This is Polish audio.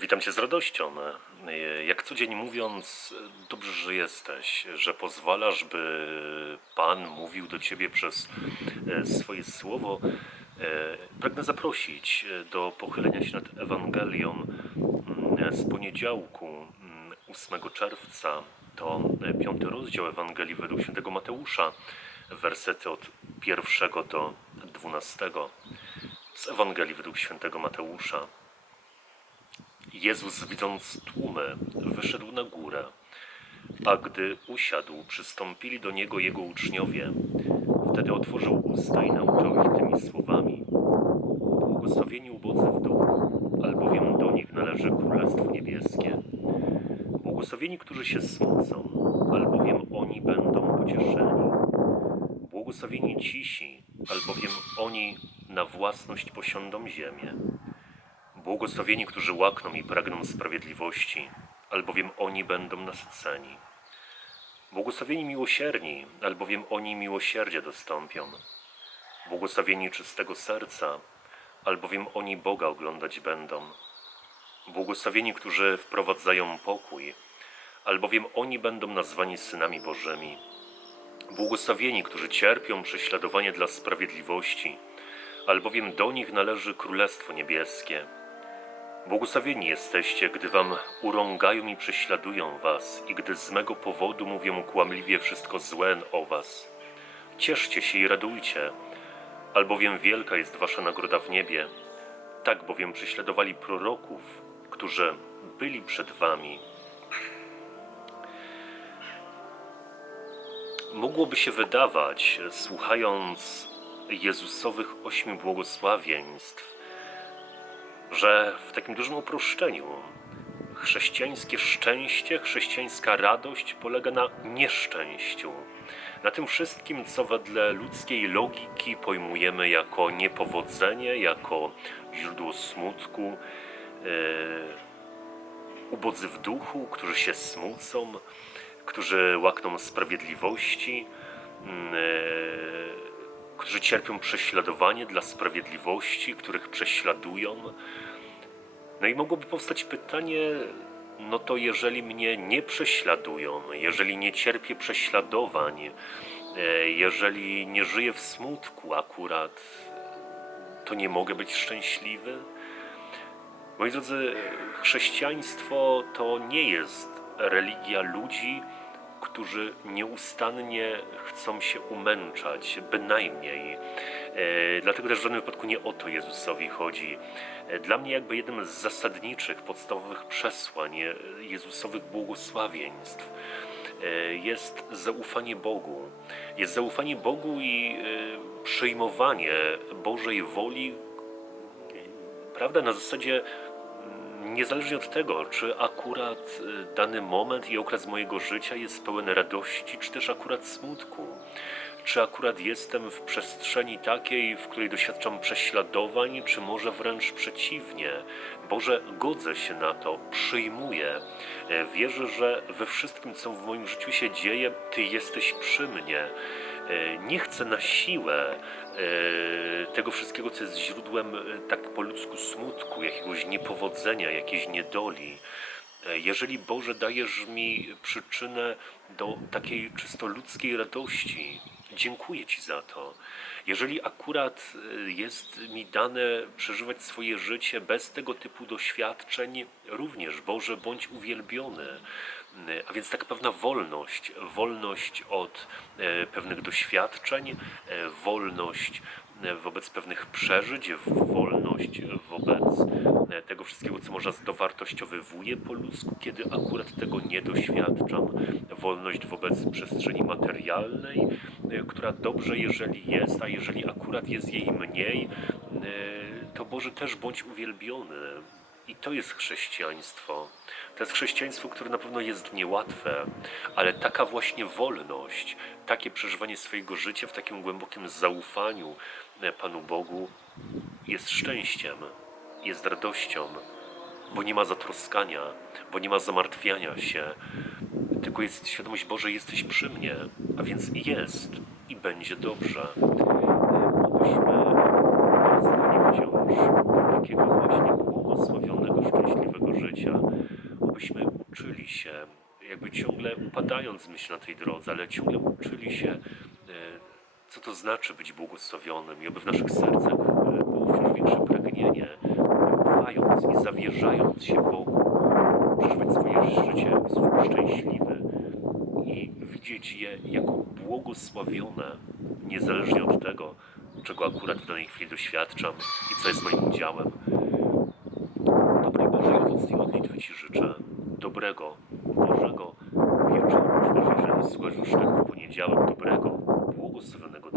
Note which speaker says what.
Speaker 1: Witam Cię z radością. Jak co dzień mówiąc, dobrze, że jesteś, że pozwalasz, by Pan mówił do Ciebie przez e, swoje słowo. E, Pragnę zaprosić e, do pochylenia się nad Ewangelią mm, z poniedziałku, mm, 8 czerwca. To e, piąty rozdział Ewangelii według świętego Mateusza, wersety od pierwszego do dwunastego. Z Ewangelii według świętego Mateusza. Jezus, widząc tłumy, wyszedł na górę, a gdy usiadł, przystąpili do niego jego uczniowie. Wtedy otworzył usta i nauczał ich tymi słowami. Błogosławieni ubodzy w duchu, albowiem do nich należy Królestwo Niebieskie. Błogosławieni, którzy się smucą, albowiem oni będą pocieszeni. Błogosławieni cisi, albowiem oni na własność posiądą ziemię. Błogosławieni, którzy łakną i pragną sprawiedliwości, albowiem oni będą nasyceni. Błogosławieni miłosierni, albowiem oni miłosierdzie dostąpią. Błogosławieni czystego serca, albowiem oni Boga oglądać będą. Błogosławieni, którzy wprowadzają pokój, albowiem oni będą nazwani synami Bożymi. Błogosławieni, którzy cierpią prześladowanie dla sprawiedliwości, albowiem do nich należy Królestwo Niebieskie. Błogosławieni jesteście, gdy wam urągają i prześladują was, i gdy z mego powodu mówią kłamliwie wszystko złe o was. Cieszcie się i radujcie, albowiem wielka jest wasza nagroda w niebie. Tak bowiem prześladowali proroków, którzy byli przed wami. Mogłoby się wydawać, słuchając Jezusowych ośmiu błogosławieństw, że w takim dużym uproszczeniu chrześcijańskie szczęście, chrześcijańska radość polega na nieszczęściu. Na tym wszystkim, co wedle ludzkiej logiki pojmujemy jako niepowodzenie, jako źródło smutku, yy, ubodzy w duchu, którzy się smucą, którzy łakną sprawiedliwości, yy, którzy cierpią prześladowanie dla sprawiedliwości, których prześladują. No i mogłoby powstać pytanie, no to jeżeli mnie nie prześladują, jeżeli nie cierpię prześladowań, e, jeżeli nie żyję w smutku akurat, to nie mogę być szczęśliwy? Moi drodzy, chrześcijaństwo to nie jest religia ludzi, którzy nieustannie chcą się umęczać, bynajmniej. E, dlatego też w żadnym wypadku nie o to Jezusowi chodzi. E, dla mnie jakby jednym z zasadniczych, podstawowych przesłań Jezusowych błogosławieństw e, jest zaufanie Bogu. Jest zaufanie Bogu i przyjmowanie Bożej woli, prawda, na zasadzie niezależnie od tego, czy akurat y, dany moment i okres mojego życia jest pełen radości, czy też akurat smutku, czy akurat jestem w przestrzeni takiej, w której doświadczam prześladowań, czy może wręcz przeciwnie. Boże, godzę się na to, przyjmuję. E, Wierzę, że we wszystkim, co w moim życiu się dzieje, Ty jesteś przy mnie. E, Nie chcę na siłę e, tego wszystkiego, co jest źródłem tak po ludzku smutku, jakiegoś niepowodzenia, jakiejś niedoli. Jeżeli Boże dajesz mi przyczynę do takiej czysto ludzkiej radości, dziękuję Ci za to. Jeżeli akurat e, jest mi dane przeżywać swoje życie bez tego typu doświadczeń, również Boże, bądź uwielbiony. A więc taka pewna wolność, wolność od e, pewnych doświadczeń, e, wolność e, wobec pewnych przeżyć, wolność wobec tego wszystkiego, co może dowartościowywuje po ludzku, kiedy akurat tego nie doświadczam. Wolność wobec przestrzeni materialnej, która dobrze, jeżeli jest, a jeżeli akurat jest jej mniej, to Boże też bądź uwielbiony. I to jest chrześcijaństwo. To jest chrześcijaństwo, które na pewno jest niełatwe, ale taka właśnie wolność, takie przeżywanie swojego życia w takim głębokim zaufaniu e, Panu Bogu jest szczęściem, jest radością, bo nie ma zatroskania, bo nie ma zamartwiania się, tylko jest świadomość Boże, jesteś przy mnie, a więc jest i będzie dobrze. Obyśmy dorastali wciąż takiego właśnie błogosławionego, szczęśliwego życia, abyśmy uczyli się, jakby ciągle upadając myśl na tej drodze, ale ciągle uczyli się, e, co to znaczy być błogosławionym i aby w naszych sercach e, było wciąż większe pragnienie, ufając i zawierzając się Bogu, przeżywać swoje życie w sposób szczęśliwy i widzieć je jako błogosławione, niezależnie od tego, czego akurat w danej chwili doświadczam i co jest moim udziałem. Ci życzę. Dobrego, Bożego wieczoru, czy też jeżeli słuchasz tak w poniedziałek, dobrego, błogosławionego.